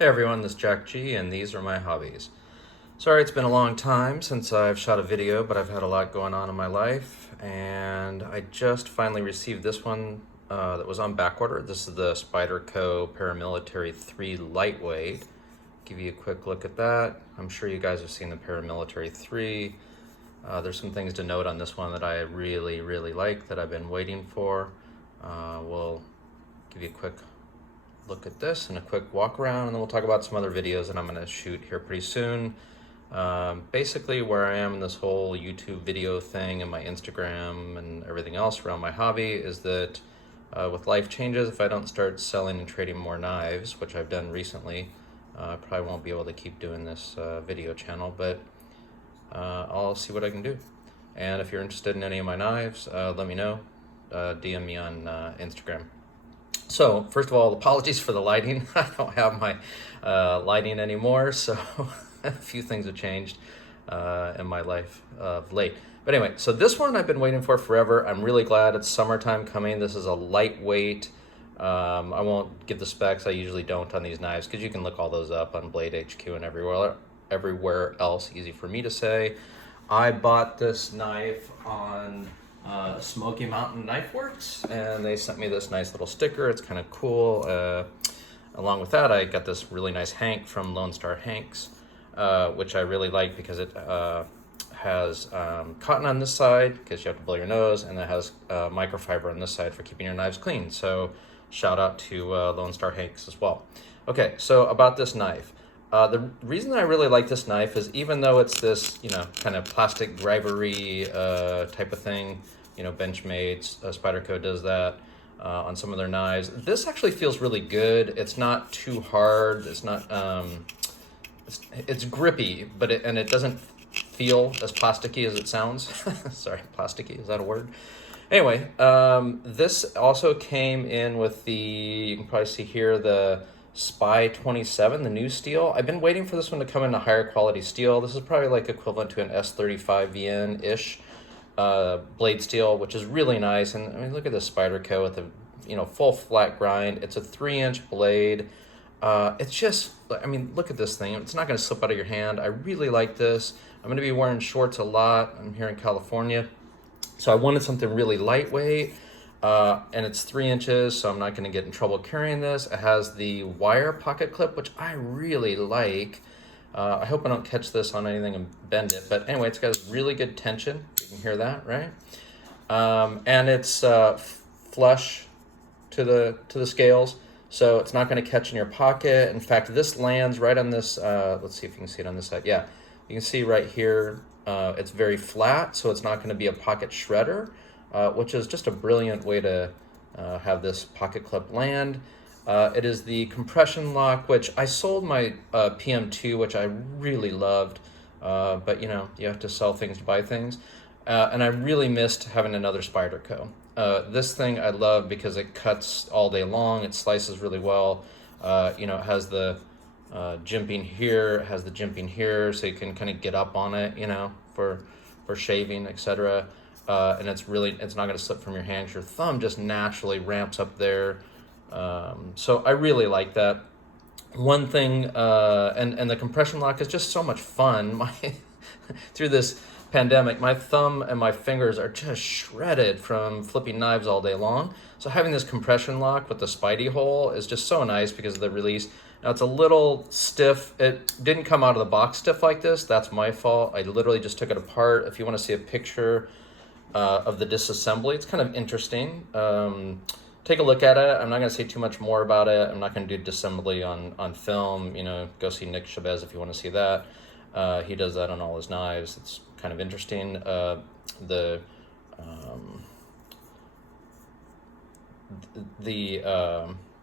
Hey everyone, this is Jack G, and these are my hobbies. Sorry it's been a long time since I've shot a video, but I've had a lot going on in my life, and I just finally received this one that was on back order. This is the Spyderco Paramilitary 3 Lightweight. Give you a quick look at that. I'm sure you guys have seen the Paramilitary 3. There's some things to note on this one that I really like that I've been waiting for. We'll give you a quick look at this and a quick walk around, and then we'll talk about some other videos that I'm going to shoot here pretty soon. Basically where I am in this whole YouTube video thing and my Instagram and everything else around my hobby is that with life changes, if I don't start selling and trading more knives, which I've done recently, I probably won't be able to keep doing this video channel, but I'll see what I can do. And if you're interested in any of my knives, let me know. DM me on Instagram. So, first of all, apologies for the lighting. I don't have my lighting anymore, so a few things have changed in my life of late. But anyway, so this one I've been waiting for forever. I'm really glad it's summertime coming. This is a lightweight. I won't give the specs. I usually don't on these knives because you can look all those up on Blade HQ and everywhere else. Easy for me to say. I bought this knife on Smoky Mountain Knife Works, and they sent me this nice little sticker. It's kind of cool. Along with that, I got this really nice hank from Lone Star Hanks, which I really like because it has cotton on this side because you have to blow your nose, and it has microfiber on this side for keeping your knives clean. So shout out to Lone Star Hanks as well. Okay, so about this knife. The reason I really like this knife is even though it's this, kind of plastic grivery type of thing, Benchmade, Spyderco does that on some of their knives. This actually feels really good. It's not too hard. It's not, it's grippy, but it doesn't feel as plasticky as it sounds. Sorry, plasticky, is that a word? Anyway, this also came in with you can probably see here, the SPY27, the new steel. I've been waiting for this one to come in a higher quality steel. This is probably like equivalent to an S35 VN-ish blade steel, which is really nice. And I mean, look at this Spyderco with a full flat grind. It's a 3-inch blade. It's just, I mean, look at this thing. It's not going to slip out of your hand. I really like this. I'm going to be wearing shorts a lot. I'm here in California, so I wanted something really lightweight. And it's 3 inches, so I'm not going to get in trouble carrying this. It has the wire pocket clip, which I really like. I hope I don't catch this on anything and bend it. But anyway, it's got really good tension. You can hear that, right? And it's flush to the scales, so it's not going to catch in your pocket. In fact, this lands right on this. Let's see if you can see it on this side. Yeah, you can see right here. It's very flat, so it's not going to be a pocket shredder. Which is just a brilliant way to have this pocket clip land. It is the compression lock, which I sold my PM2, which I really loved, but you have to sell things to buy things. And I really missed having another Spyderco. This thing I love because it cuts all day long, it slices really well. It has the jimping here, it has the jimping here, so you can kind of get up on it, for shaving, etc. And it's not going to slip from your hand. Your thumb just naturally ramps up there. So I really like that. One thing, and the compression lock is just so much fun. Through this pandemic, my thumb and my fingers are just shredded from flipping knives all day long. So having this compression lock with the Spidey hole is just so nice because of the release. Now it's a little stiff. It didn't come out of the box stiff like this. That's my fault. I literally just took it apart. If you want to see a picture of the disassembly, it's kind of interesting. Take a look at it. I'm not going to say too much more about it. I'm not going to do disassembly on film. Go see NICHOLS if you want to see that. He does that on all his knives. It's kind of interesting. The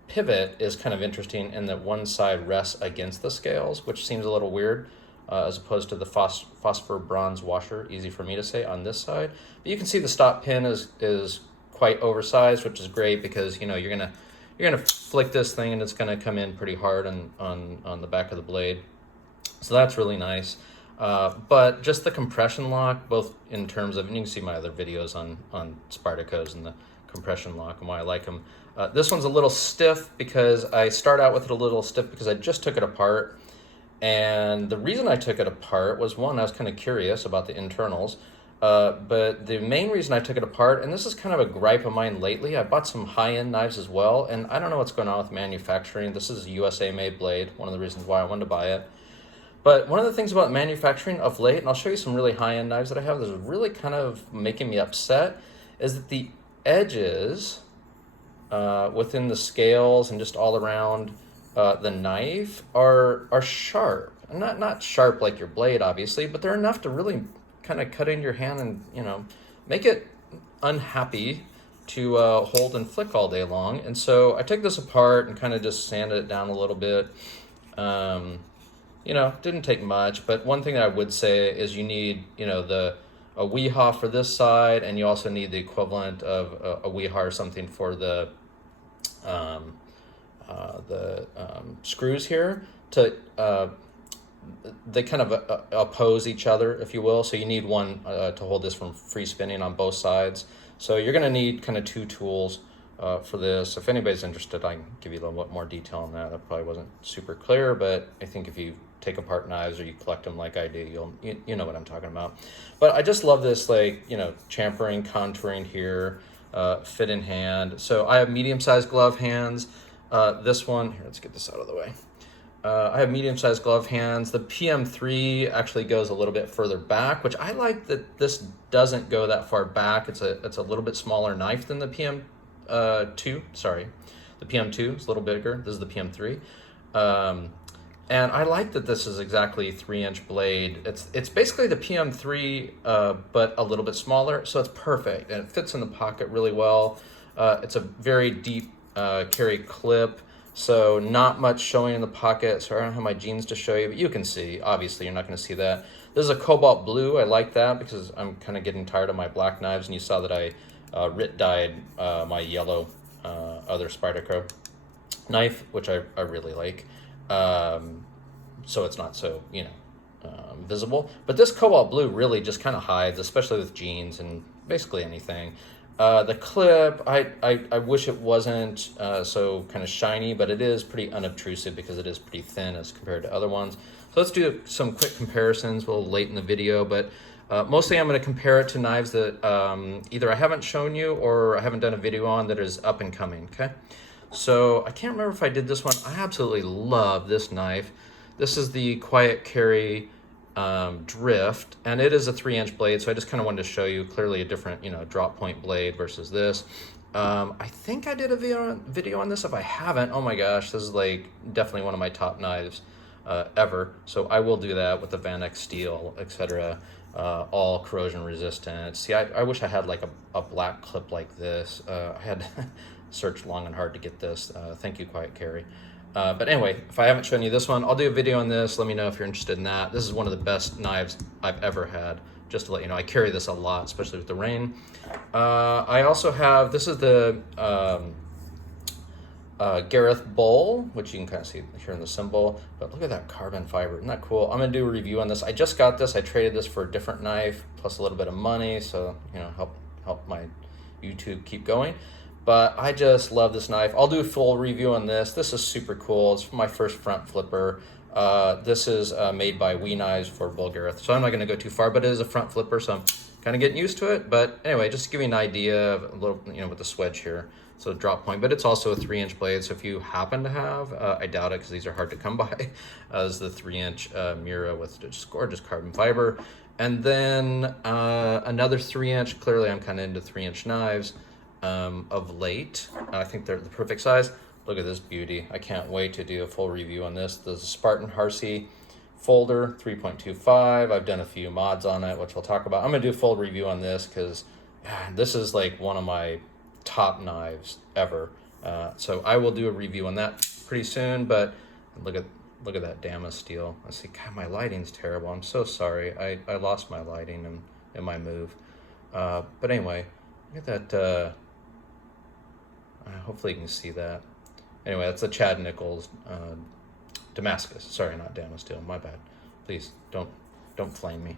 pivot is kind of interesting in that one side rests against the scales, which seems a little weird. As opposed to the phosphor bronze washer, easy for me to say, on this side. But you can see the stop pin is quite oversized, which is great because you're gonna flick this thing and it's gonna come in pretty hard on the back of the blade. So that's really nice. But just the compression lock, both in terms of, and you can see my other videos on Spydercos and the compression lock and why I like them. This one's a little stiff because I start out with it a little stiff because I just took it apart. And the reason I took it apart was, one, I was kind of curious about the internals. But the main reason I took it apart, and this is kind of a gripe of mine lately, I bought some high-end knives as well, and I don't know what's going on with manufacturing. This is a USA-made blade, one of the reasons why I wanted to buy it. But one of the things about manufacturing of late, and I'll show you some really high-end knives that I have that's really kind of making me upset, is that the edges within the scales and just all around the knife are sharp. Not sharp like your blade, obviously, but they're enough to really kind of cut into your hand and, you know, make it unhappy to hold and flick all day long. And so I took this apart and kind of just sanded it down a little bit. You know, didn't take much, but one thing that I would say is you need, you know, a Weehaw for this side, and you also need the equivalent of a Weehaw or something for the screws here to they kind of oppose each other, if you will. So you need one to hold this from free spinning on both sides. So you're going to need kind of two tools for this. If anybody's interested, I can give you a little bit more detail on that. That probably wasn't super clear, but I think if you take apart knives or you collect them like I do, you know what I'm talking about. But I just love this, like, you know, chamfering, contouring here, fit in hand. So I have medium-sized glove hands. This one, here, let's get this out of the way. I have medium-sized glove hands. The PM3 actually goes a little bit further back, which I like that this doesn't go that far back. It's a little bit smaller knife than the PM2. Sorry, the PM2 is a little bigger. This is the PM3. And I like that this is exactly 3-inch blade. It's basically the PM3, but a little bit smaller, so it's perfect. And it fits in the pocket really well. It's a very deep carry clip, so not much showing in the pocket. So I don't have my jeans to show you, but you can see. Obviously, you're not going to see that. This is a cobalt blue. I like that because I'm kind of getting tired of my black knives, and you saw that I RIT dyed my yellow other Spyderco knife, which I really like. So it's not so, you know, visible. But this cobalt blue really just kind of hides, especially with jeans and basically anything. The clip, I wish it wasn't so kind of shiny, but it is pretty unobtrusive because it is pretty thin as compared to other ones. So let's do some quick comparisons a little late in the video, but mostly I'm going to compare it to knives that either I haven't shown you or I haven't done a video on that is up and coming, okay? So I can't remember if I did this one. I absolutely love this knife. This is the Quiet Carry Drift, and it is a 3-inch blade, so I just kind of wanted to show you clearly a different, you know, drop point blade versus this. I think I did a video on this. If I haven't, oh my gosh, this is like definitely one of my top knives ever. So I will do that with the Van Eyck steel, etc. All corrosion resistant. See, I wish I had like a black clip like this. I had searched long and hard to get this. Thank you, Quiet Carry. But anyway, if I haven't shown you this one, I'll do a video on this. Let me know if you're interested in that. This is one of the best knives I've ever had, just to let you know. I carry this a lot, especially with the rain. I also have, this is the Gareth bowl, which you can kind of see here in the symbol. But look at that carbon fiber. Isn't that cool? I'm going to do a review on this. I just got this. I traded this for a different knife, plus a little bit of money. So, you know, help my YouTube keep going. But I just love this knife. I'll do a full review on this. This is super cool. It's my first front flipper. This is made by Wee Knives for Gareth. So I'm not going to go too far, but it is a front flipper, so I'm kind of getting used to it. But anyway, just to give you an idea of a little, you know, with the swedge here. So drop point, but it's also a 3-inch blade. So if you happen to have, I doubt it because these are hard to come by, is the 3-inch Miura with just gorgeous carbon fiber. And then another 3-inch. Clearly, I'm kind of into 3-inch knives. Of late. I think they're the perfect size. Look at this beauty. I can't wait to do a full review on this. This is a Spartan-HARSEY folder 3.25. I've done a few mods on it, which we'll talk about. I'm going to do a full review on this because this is like one of my top knives ever. So I will do a review on that pretty soon, but look at that Damas steel. I see, God, my lighting's terrible. I'm so sorry. I lost my lighting in my move. But anyway, look at that. Hopefully you can see that. Anyway, that's the Chad Nichols Damascus. Sorry, not Damas steel. My bad. Please don't flame me.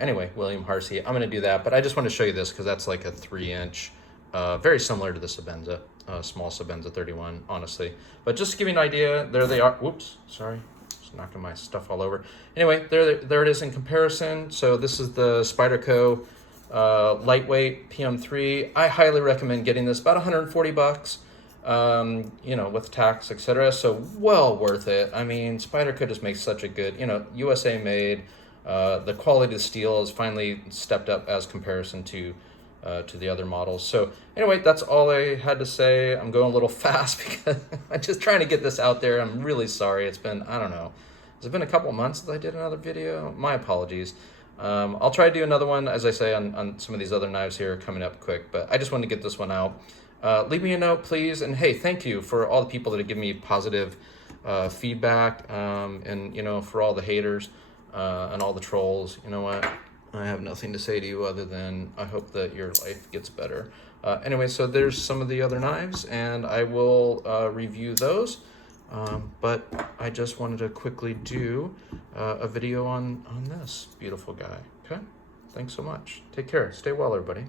Anyway, William HARSEY. I'm going to do that, but I just want to show you this because that's like a 3-inch very similar to the Sebenza, small Sebenza 31, honestly. But just to give you an idea, there they are. Whoops, sorry, just knocking my stuff all over. Anyway, there it is in comparison. So this is the Spyderco lightweight PM3. I highly recommend getting this, about 140 bucks. You know, with tax, etc. So well worth it. I mean, Spyderco just makes such a good, you know, USA made. The quality of the steel has finally stepped up as comparison to the other models. So anyway, that's all I had to say. I'm going a little fast because I'm just trying to get this out there. I'm really sorry. It's been, I don't know, has it been a couple months that I did another video? My apologies. I'll try to do another one, as I say, on some of these other knives here coming up quick, but I just wanted to get this one out. Leave me a note, please. And hey, thank you for all the people that have given me positive feedback, and, you know, for all the haters and all the trolls. You know what? I have nothing to say to you other than I hope that your life gets better. Anyway, so there's some of the other knives, and I will review those. But I just wanted to quickly do a video on this beautiful guy. Okay? Thanks so much. Take care. Stay well, everybody.